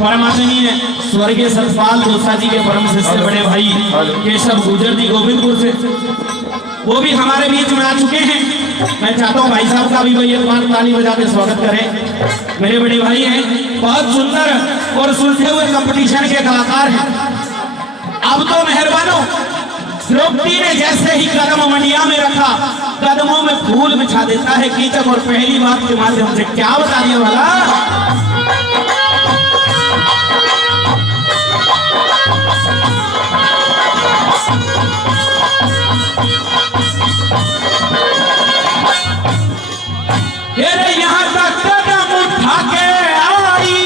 परमात्मीय स्वर्गीय सतपाल दोसा जी के परम शिष्य बड़े भाई केशव गुजर जी गोविंदपुर से, वो भी हमारे बीच में आ चुके हैं। मैं चाहता हूँ भाई साहब का भी भाई एक बार ताली बजा के स्वागत करें। मेरे बड़े भाई हैं, बहुत सुंदर और सुलझे हुए कंपटीशन के कलाकार हैं। अब तो मेहरबानो द्रौपदी ने जैसे ही कदम मंडिया में रखा, कदमों में फूल बिछा देता है कीचक, और पहली बात के माध्यम से क्या बता दिया वाला, यहाँ तक कदम उठा के आई,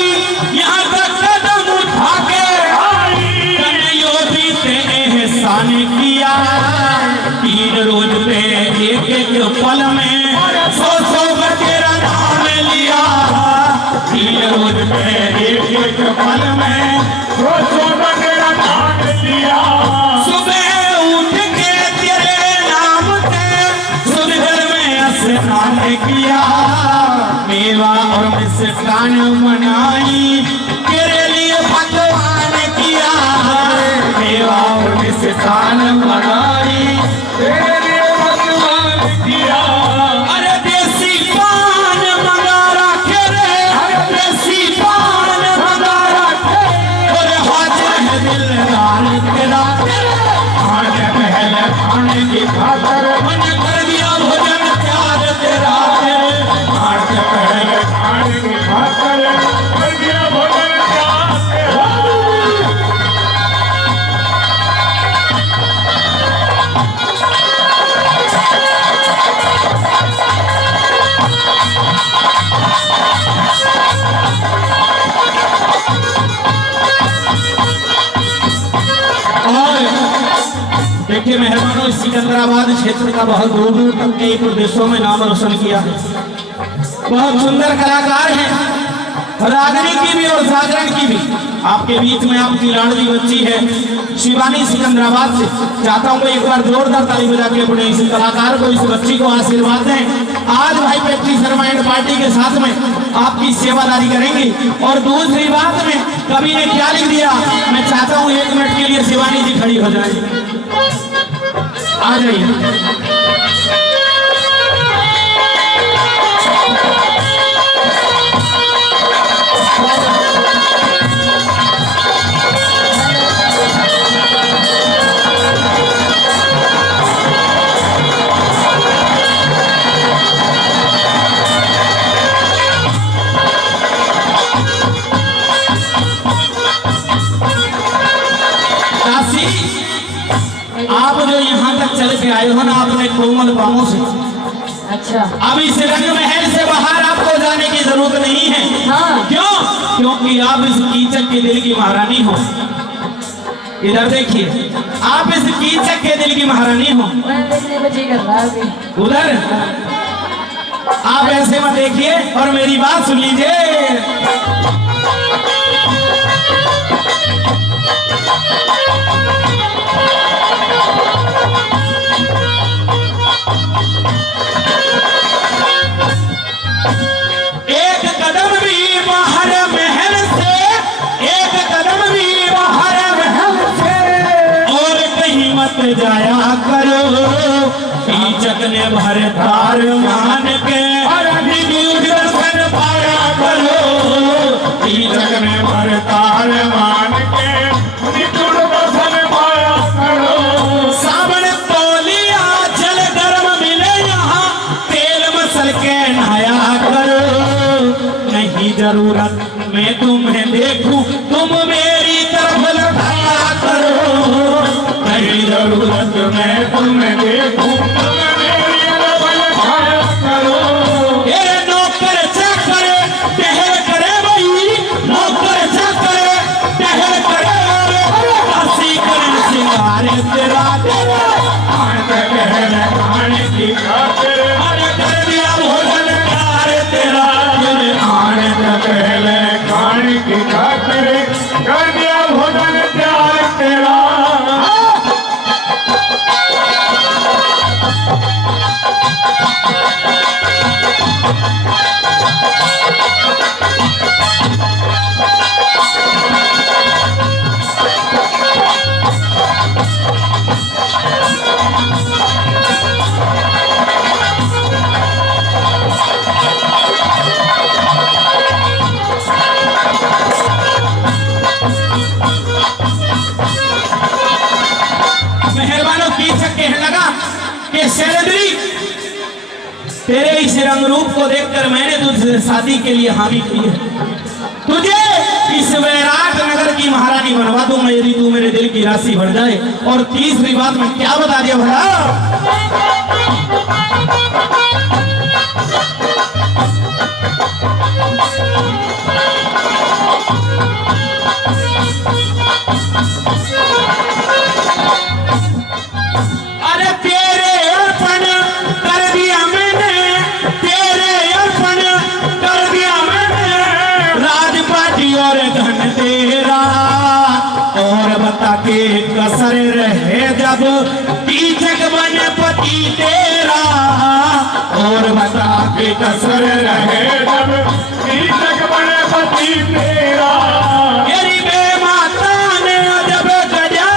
यहाँ तक कदम उठा के आई, कन्हैया बीते एहसान किया, 3 रोज पे एक एक पल में 100 तेरा नाम लिया, 3 रोज पे एक एक पल में 100 तेरा नाम लिया। सुबह उठ के तेरे नाम से सुबह में स्नान किया, मेवा और मिष्ठान बनाई तेरे लिए भगवान किया, मेवा और मिष्ठान बनाई तेरे लिए भगवान किया। अरे देसी पान मंगा रखे रे, देसी पान मंगा रखे, और हाजिर है दिलदार तेरा, खाने पहले खाने की खातर मन कर दिया भोजन प्यार तेरा, खाने पहले खाने की खातर कर दिया भोजन प्यार तेरा। देखिए मेहरबानों, इस सिकंदराबाद क्षेत्र का बहुत दूर दूर तक कई प्रदेशों में नाम रोशन किया। बहुत सुंदर कलाकार हैं, रागनी की भी और जागरण की भी। आपके बीच में आपकी लाडली बच्ची है शिवानी सिकंदराबाद से। चाहता हूँ एक बार जोरदार ताली बजा के अपने इस कलाकार को, इस बच्ची को आशीर्वाद दें। आज भाई पेप्सी शर्मा एंड पार्टी के साथ में आपकी सेवादारी करेंगे। और दूसरी बात में कवि ने क्या लिख दिया, मैं चाहता हूँ 1 मिनट के लिए शिवानी जी खड़ी हो जाए, आ जाइए। आप जो यहाँ तक चल के आए हो ना अपने कोमल बाहों से, अच्छा, अब इस रंग महल से बाहर आपको जाने की जरूरत नहीं है। हाँ। क्यों? क्योंकि आप इस कीचक के दिल की महारानी हो। इधर देखिए, आप इस कीचक के दिल की महारानी हो। उधर आप ऐसे मत देखिए और मेरी बात सुन लीजिए। एक कदम भी बाहर महल से, एक कदम भी बाहर महल से, और कहीं मत जाया करो, कीचक ने भर तार मान के दर्शन पाया करो, कीचक ने भर तार मान के दर्शन पाया करो। सावन तौलिया जल गर्म मिले यहाँ, तेल मसल के नहाया करो, नहीं जरूरत मैं तुम्हें देखूं तुम मेरी तरफ लौटाया करो, नहीं जरूरत मैं तुम्हें देखूं तुम मेरी तरफ लौटाया करो। ये नौकर चाकर टहल करे भाई, नौकर चाकर कि सैलरी तेरे इस रंग रूप को देखकर मैंने तुझसे शादी के लिए हामी की है। तुझे इस वैराट नगर की महारानी बनवा दूंगा यदि तू मेरे दिल की राशि भर जाए। और तीसरी बात मैं क्या बता दिया भला, के कसर रहे जब कीचक बने पति तेरा। और बता के कसर रहे जब कीचक बने पति तेरा। मेरी बेमाता ने जब गजा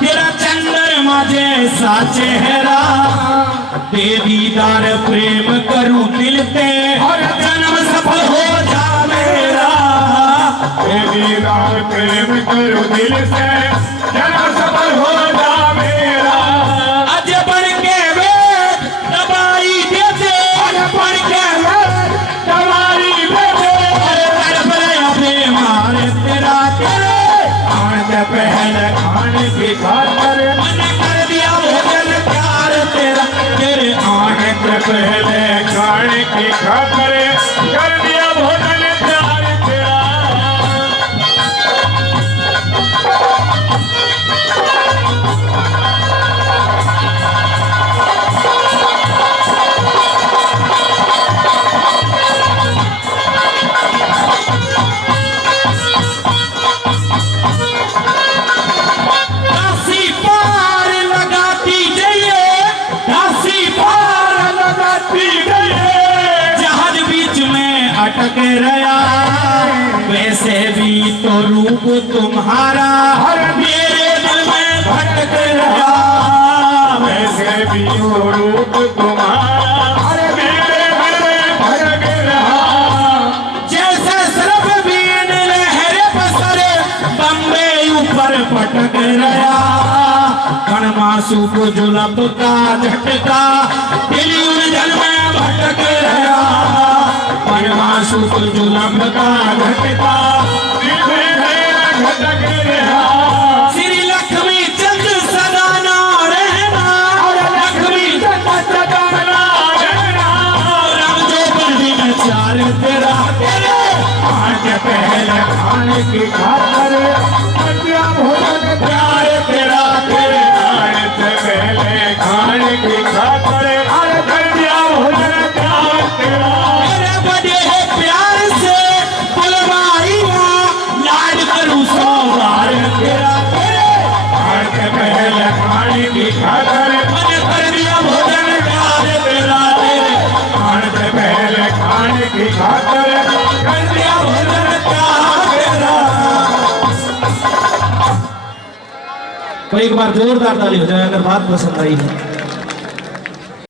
तेरा चंद्रमा जैसा चेहरा। दे दीदार प्रेम करूं दिल पे और जन्म सफल हो जा मेरा। दे दीदार प्रेम करूं दिल से जन्म सफल हो जा मेरा। अज बन के वे दवाई देते, अज बन के वे दवाई देते। तड़प रहा बीमार तेरा तेरे आन के पहले खाने की खातर मैंने कर दिया भोजन प्यार तेरा। तेरे आन के पहले खाने की खातर कर दिया भोजन प्यार तेरा। अटक रहा वैसे भी तो रूप तुम्हारा हर मेरे दिल में भटक रहा। वैसे भी तो रूप तुम्हारा हर मेरे दिल में भटक रहा। जैसे सरफ बीन लहरे पसरे बम्बे ऊपर पटक रहा। कण मासूक जुलब का झटका दिल उलझन में भटक रहा। मासूक जुलम का झटका भटक रहा। श्री लक्ष्मी चंद सदा ना रहना, लक्ष्मी चंद सदा ना रहना। रंग जो बंदी में चार तेरा तेरे आज पहले खाने की खातर क्या भोजन प्यार तेरा। तेरे आज पहले खाने की खातर कर दिया भोजन प्यार तेरा। पहले खाने की खातर मैंने कर दिया भोजन प्यार तेरा। तेरे खाने से पहले खाने की खातर कर दिया भोजन प्यार तेरा। तो एक बार जोरदार ताली हो जाए अगर बात पसंद आई है।